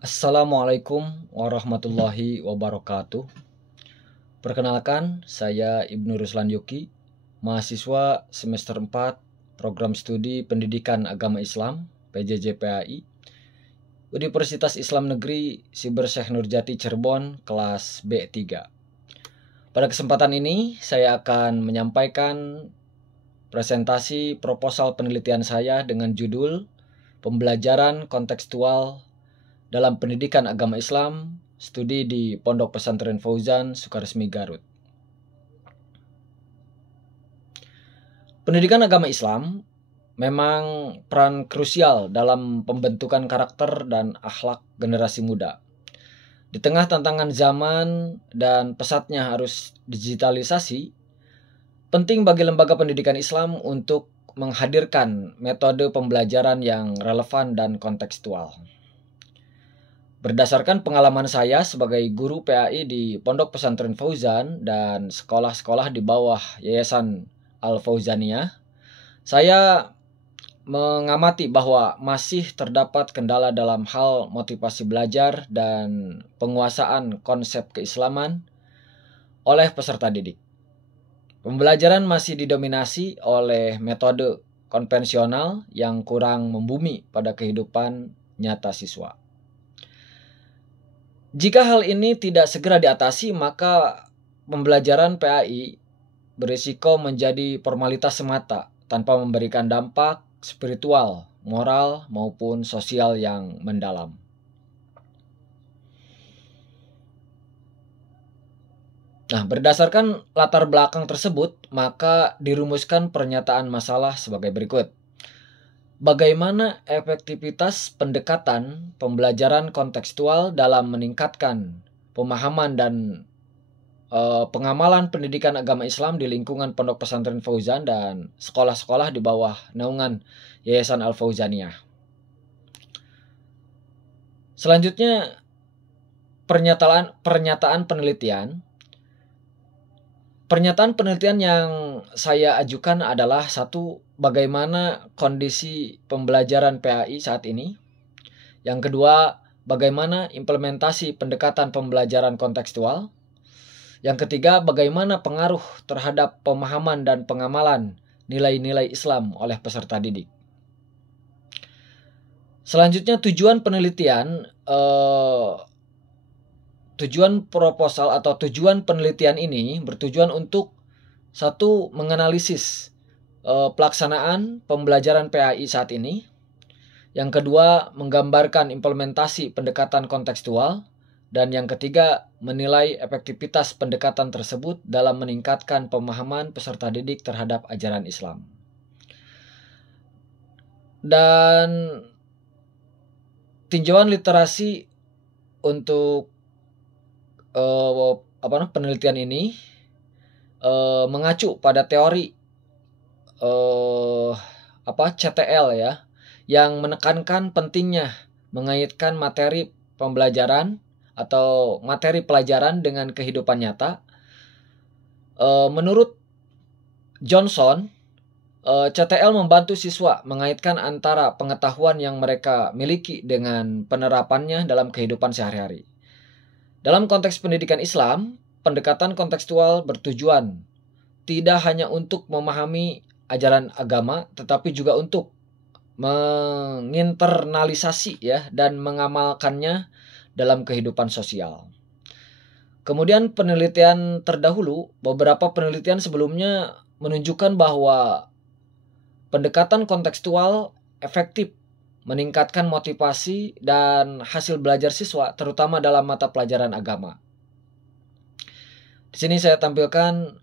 Assalamualaikum warahmatullahi wabarakatuh. Perkenalkan, saya Ibnu Ruslan Yuki, mahasiswa semester 4 Program Studi Pendidikan Agama Islam PJJ PAI, Universitas Islam Negeri Siber Syekh Nurjati Cirebon, kelas B3. Pada kesempatan ini, saya akan menyampaikan presentasi proposal penelitian saya dengan judul Pembelajaran Kontekstual dalam Pendidikan Agama Islam, studi di Pondok Pesantren Fauzan, Sukaresmi, Garut. Pendidikan agama Islam memang peran krusial dalam pembentukan karakter dan akhlak generasi muda. Di tengah tantangan zaman dan pesatnya arus digitalisasi, penting bagi lembaga pendidikan Islam untuk menghadirkan metode pembelajaran yang relevan dan kontekstual. Berdasarkan pengalaman saya sebagai guru PAI di Pondok Pesantren Fauzan dan sekolah-sekolah di bawah Yayasan Al-Fauzaniyah, saya mengamati bahwa masih terdapat kendala dalam hal motivasi belajar dan penguasaan konsep keislaman oleh peserta didik. Pembelajaran masih didominasi oleh metode konvensional yang kurang membumi pada kehidupan nyata siswa. Jika hal ini tidak segera diatasi, maka pembelajaran PAI berisiko menjadi formalitas semata tanpa memberikan dampak spiritual, moral, maupun sosial yang mendalam. Nah, berdasarkan latar belakang tersebut, maka dirumuskan pernyataan masalah sebagai berikut. Bagaimana efektivitas pendekatan pembelajaran kontekstual dalam meningkatkan pemahaman dan pengamalan pendidikan agama Islam di lingkungan Pondok Pesantren Fauzan dan sekolah-sekolah di bawah naungan Yayasan Al-Fauzaniyah. Selanjutnya, pernyataan penelitian. Pernyataan penelitian yang saya ajukan adalah satu, bagaimana kondisi pembelajaran PAI saat ini. Yang kedua, bagaimana implementasi pendekatan pembelajaran kontekstual. Yang ketiga, bagaimana pengaruh terhadap pemahaman dan pengamalan nilai-nilai Islam oleh peserta didik. Selanjutnya, tujuan penelitian, tujuan proposal atau tujuan penelitian ini bertujuan untuk satu, menganalisis pelaksanaan pembelajaran PAI saat ini. Yang kedua, menggambarkan implementasi pendekatan kontekstual. Dan yang ketiga, menilai efektivitas pendekatan tersebut dalam meningkatkan pemahaman peserta didik terhadap ajaran Islam. Dan tinjauan literasi untuk penelitian ini mengacu pada teori CTL ya, yang menekankan pentingnya mengaitkan materi pembelajaran atau materi pelajaran dengan kehidupan nyata. Menurut Johnson, CTL membantu siswa mengaitkan antara pengetahuan yang mereka miliki dengan penerapannya dalam kehidupan sehari-hari. Dalam konteks pendidikan Islam, pendekatan kontekstual bertujuan tidak hanya untuk memahami ajaran agama, tetapi juga untuk menginternalisasi ya dan mengamalkannya dalam kehidupan sosial. Kemudian penelitian terdahulu, beberapa penelitian sebelumnya menunjukkan bahwa pendekatan kontekstual efektif meningkatkan motivasi dan hasil belajar siswa, terutama dalam mata pelajaran agama. Di sini saya tampilkan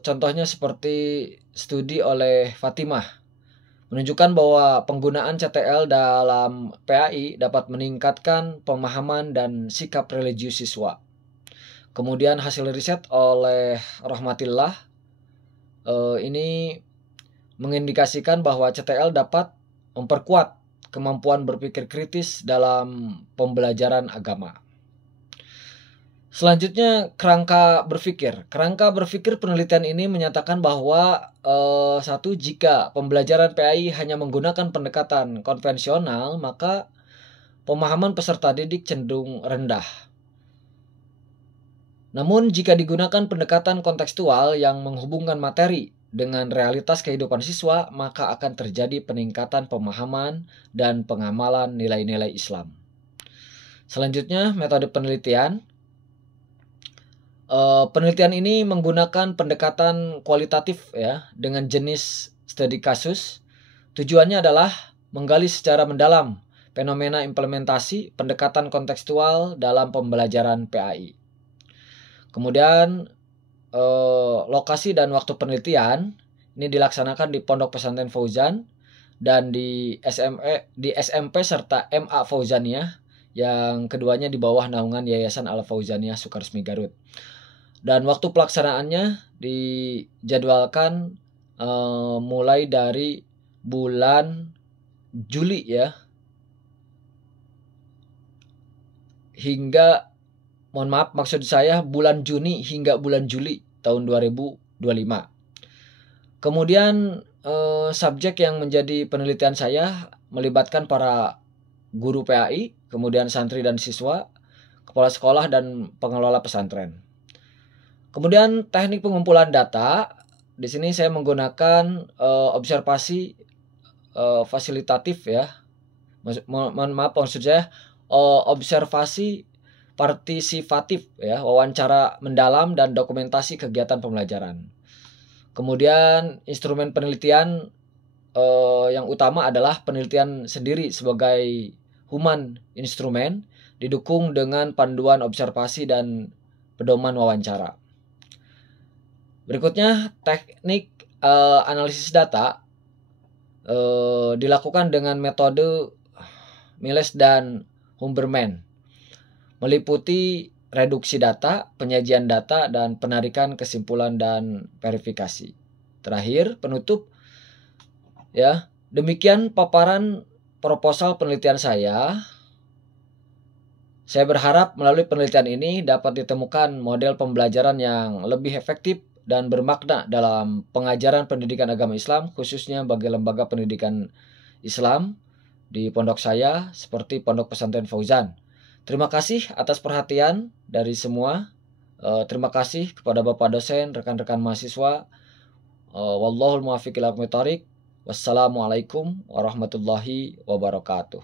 contohnya seperti studi oleh Fatimah, menunjukkan bahwa penggunaan CTL dalam PAI dapat meningkatkan pemahaman dan sikap religius siswa. Kemudian hasil riset oleh Rahmatillah ini mengindikasikan bahwa CTL dapat memperkuat kemampuan berpikir kritis dalam pembelajaran agama. Selanjutnya, kerangka berpikir. Kerangka berpikir penelitian ini menyatakan bahwa satu, jika pembelajaran PAI hanya menggunakan pendekatan konvensional, maka pemahaman peserta didik cenderung rendah. Namun jika digunakan pendekatan kontekstual yang menghubungkan materi dengan realitas kehidupan siswa, maka akan terjadi peningkatan pemahaman dan pengamalan nilai-nilai Islam. Selanjutnya, metode penelitian. Penelitian ini menggunakan pendekatan kualitatif ya, dengan jenis studi kasus. Tujuannya adalah menggali secara mendalam fenomena implementasi pendekatan kontekstual dalam pembelajaran PAI. Kemudian lokasi dan waktu penelitian ini dilaksanakan di Pondok Pesantren Fauzan dan di SMP serta MA Fauzaniyah, yang keduanya di bawah naungan Yayasan Al Fauzaniyah Sukaresmi Garut. Dan waktu pelaksanaannya dijadwalkan mulai dari bulan Juli ya hingga maksud saya bulan Juni hingga bulan Juli tahun 2025. Kemudian subjek yang menjadi penelitian saya melibatkan para guru PAI, kemudian santri dan siswa, kepala sekolah dan pengelola pesantren. Kemudian teknik pengumpulan data, di sini saya menggunakan observasi fasilitatif ya. Maksud saya observasi partisipatif ya, wawancara mendalam dan dokumentasi kegiatan pembelajaran. Kemudian instrumen penelitian yang utama adalah penelitian sendiri sebagai human instrumen, didukung dengan panduan observasi dan pedoman wawancara. Berikutnya teknik analisis data dilakukan dengan metode Miles dan Humberman, meliputi reduksi data, penyajian data, dan penarikan kesimpulan dan verifikasi. Terakhir, penutup ya. Demikian paparan proposal penelitian saya. Saya berharap melalui penelitian ini dapat ditemukan model pembelajaran yang lebih efektif dan bermakna dalam pengajaran pendidikan agama Islam, khususnya bagi lembaga pendidikan Islam di pondok saya seperti Pondok Pesantren Fauzan. Terima kasih atas perhatian dari semua. Terima kasih kepada Bapak dosen, rekan-rekan mahasiswa. Wallahul muwaffiq ila aqwamit thoriq. Wassalamualaikum warahmatullahi wabarakatuh.